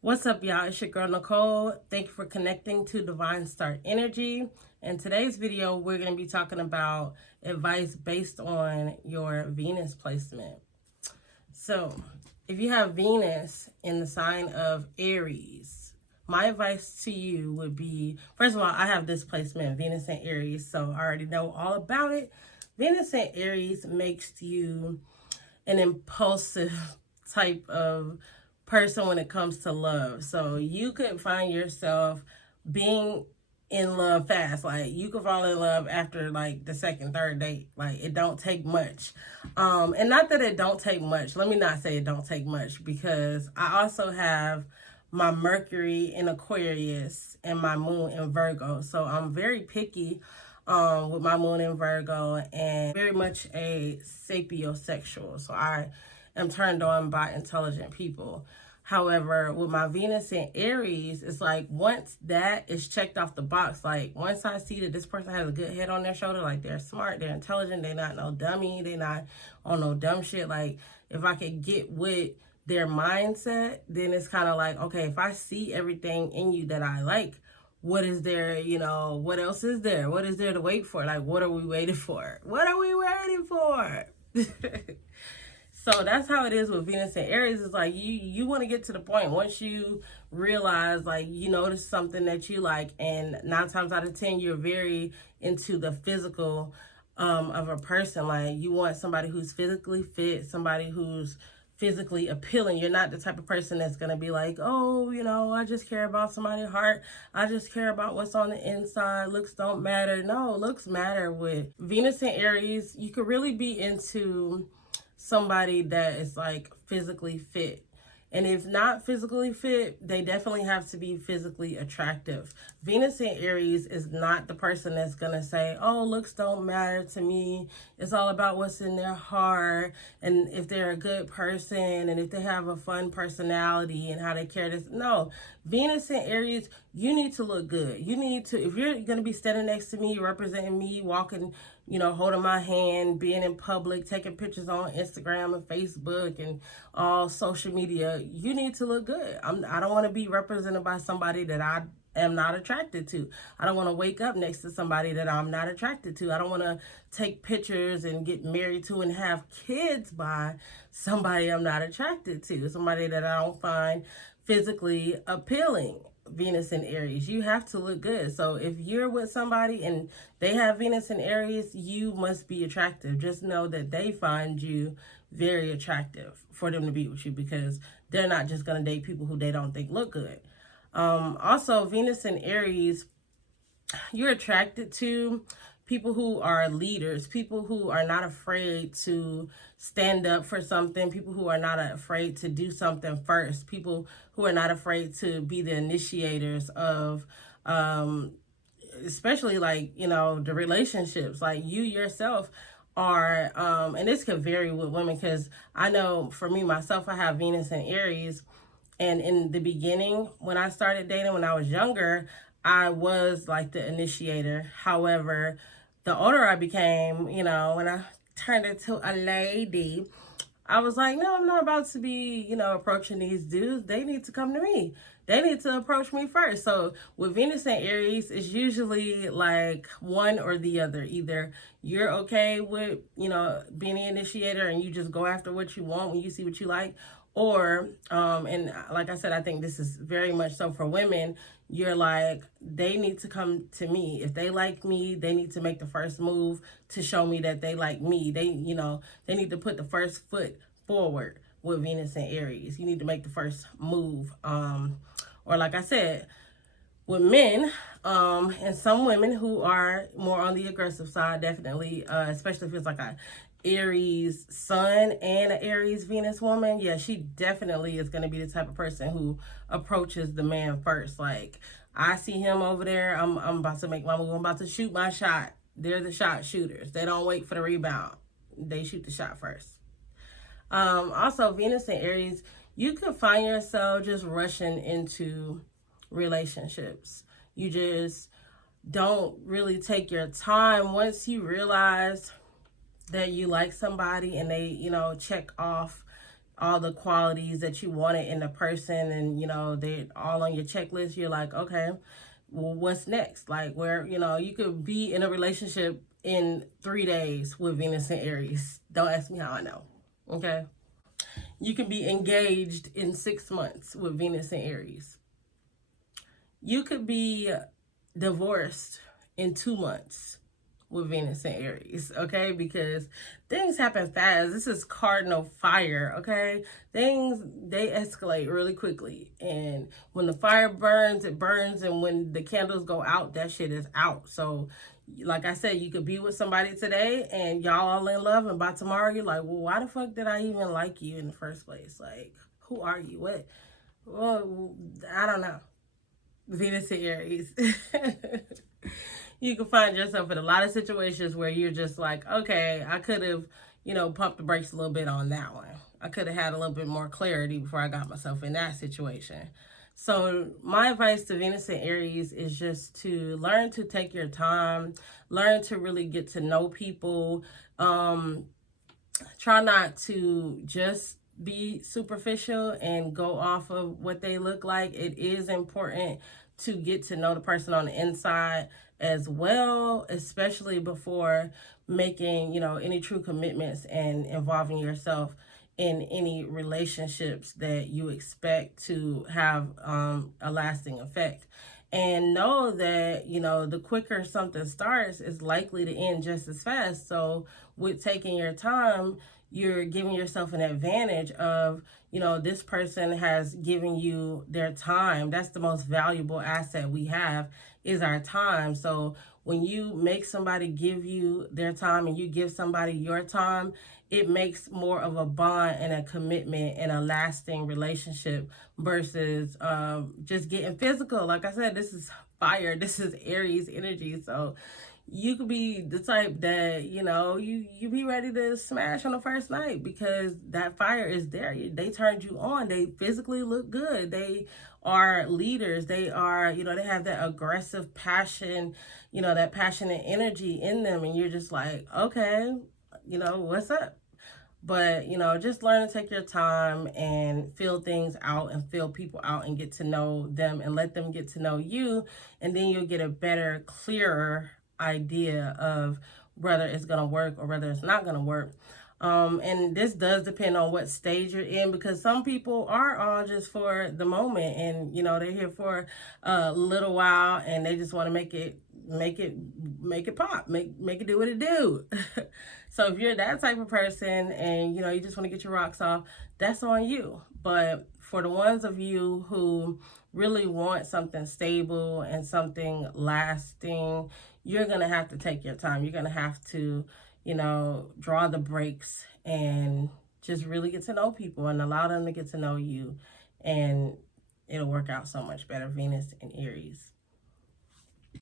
What's up, y'all? It's your girl, Nicole. Thank you for connecting to Divine Star Energy. In today's video, we're going to be talking about advice based on your Venus placement. So, if you have Venus in the sign of Aries, my advice to you would be, first of all, I have this placement, Venus in Aries, so I already know all about it. Venus in Aries makes you an impulsive type of person when it comes to love. So you could find yourself being in love fast. Like you could fall in love after like the second, third date. Like it don't take much. And not that it don't take much. Let me not say it don't take much, because I also have my Mercury in Aquarius and my moon in Virgo. So I'm very picky with my moon in Virgo and very much a sapiosexual. So I am turned on by intelligent people. However, with my Venus in Aries, it's like once that is checked off the box, like once I see that this person has a good head on their shoulder, like they're smart, they're intelligent, they're not no dummy, they're not on no dumb shit. Like if I could get with their mindset, then it's kind of like, okay, if I see everything in you that I like, what is there, what else is there? What is there to wait for? Like, what are we waiting for? What are we waiting for? So that's how it is with Venus and Aries. It's like you want to get to the point once you realize, like, you notice something that you like, and 9 times out of 10 you're very into the physical of a person. Like you want somebody who's physically fit, somebody who's physically appealing. You're not the type of person that's going to be like, oh, I just care about somebody's heart. I just care about what's on the inside. Looks don't matter. No, looks matter. With Venus and Aries, you could really be into somebody that is like physically fit. And if not physically fit, they definitely have to be physically attractive. Venus in Aries is not the person that's going to say, oh, looks don't matter to me. It's all about what's in their heart. And if they're a good person and if they have a fun personality and how they care. This. No, Venus in Aries, you need to look good. You need to, if you're going to be standing next to me, representing me, walking, holding my hand, being in public, taking pictures on Instagram and Facebook and all social media, you need to look good. I don't want to be represented by somebody that I am not attracted to. I don't want to wake up next to somebody that I'm not attracted to. I don't want to take pictures and get married to and have kids by somebody I'm not attracted to, somebody that I don't find physically appealing. Venus in Aries, you have to look good. So if you're with somebody and they have Venus in Aries, you must be attractive. Just know that they find you very attractive for them to be with you, because they're not just going to date people who they don't think look good. Also, Venus in Aries, you're attracted to people who are leaders, people who are not afraid to stand up for something, people who are not afraid to do something first, people who are not afraid to be the initiators of especially like, the relationships. Like you yourself are, and this could vary with women, because I know for me, myself, I have Venus and Aries. And in the beginning, when I started dating, when I was younger, I was like the initiator. However, the older I became, when I turned into a lady, I was like, no, I'm not about to be, approaching these dudes. They need to come to me. They need to approach me first. So with Venus and Aries, it's usually like one or the other. Either you're okay with, being the initiator and you just go after what you want when you see what you like. Or, and like I said, I think this is very much so for women, you're like, they need to come to me. If they like me, they need to make the first move to show me that they like me. They need to put the first foot forward with Venus and Aries. You need to make the first move. Or like I said, with men, and some women who are more on the aggressive side, definitely, especially if it's like a Aries sun and an Aries Venus woman, yeah, she definitely is going to be the type of person who approaches the man first. Like, I see him over there, I'm about to make my move, I'm about to shoot my shot. They're the shot shooters. They don't wait for the rebound. They shoot the shot first. Also, Venus and Aries, you could find yourself just rushing into relationships. You just don't really take your time. Once you realize that you like somebody and they, check off all the qualities that you wanted in a person, and, you know, they're all on your checklist. You're like, okay, well, what's next? Like, where, you know, you could be in a relationship in 3 days with Venus and Aries. Don't ask me how I know. Okay. You can be engaged in 6 months with Venus and Aries. You could be divorced in 2 months with Venus and Aries, okay? Because things happen fast. This is cardinal fire, okay? Things, they escalate really quickly. And when the fire burns, it burns. And when the candles go out, that shit is out. So, like I said, you could be with somebody today and y'all all in love. And by tomorrow, you're like, well, why the fuck did I even like you in the first place? Like, who are you? What? Well, I don't know. Venus and Aries. You can find yourself in a lot of situations where you're just like, okay, I could have, you know, pumped the brakes a little bit on that one. I could have had a little bit more clarity before I got myself in that situation. So my advice to Venus and Aries is just to learn to take your time, learn to really get to know people. Try not to just be superficial and go off of what they look like. It is important to get to know the person on the inside as well, especially before making, you know, any true commitments and involving yourself in any relationships that you expect to have a lasting effect. And know that, you know, the quicker something starts is likely to end just as fast. So with taking your time, you're giving yourself an advantage of, you know, this person has given you their time. That's the most valuable asset we have, is our time. So when you make somebody give you their time and you give somebody your time, it makes more of a bond and a commitment and a lasting relationship versus just getting physical. Like I said, this is fire. This is Aries energy. So you could be the type that, you know, you be ready to smash on the first night because that fire is there. They turned you on. They physically look good. They are leaders. They are, you know, they have that aggressive passion, you know, that passionate energy in them. And you're just like, okay, you know, what's up? But, you know, just learn to take your time and feel things out and feel people out and get to know them and let them get to know you. And then you'll get a better, clearer idea of whether it's going to work or whether it's not going to work. And this does depend on what stage you're in, because some people are all just for the moment and, you know, they're here for a little while and they just want to make it pop, make it do what it do. So if you're that type of person and, you know, you just want to get your rocks off, that's on you. But for the ones of you who really want something stable and something lasting, you're going to have to take your time. You're going to have to, you know, draw the brakes and just really get to know people and allow them to get to know you. And it'll work out so much better. Venus and Aries.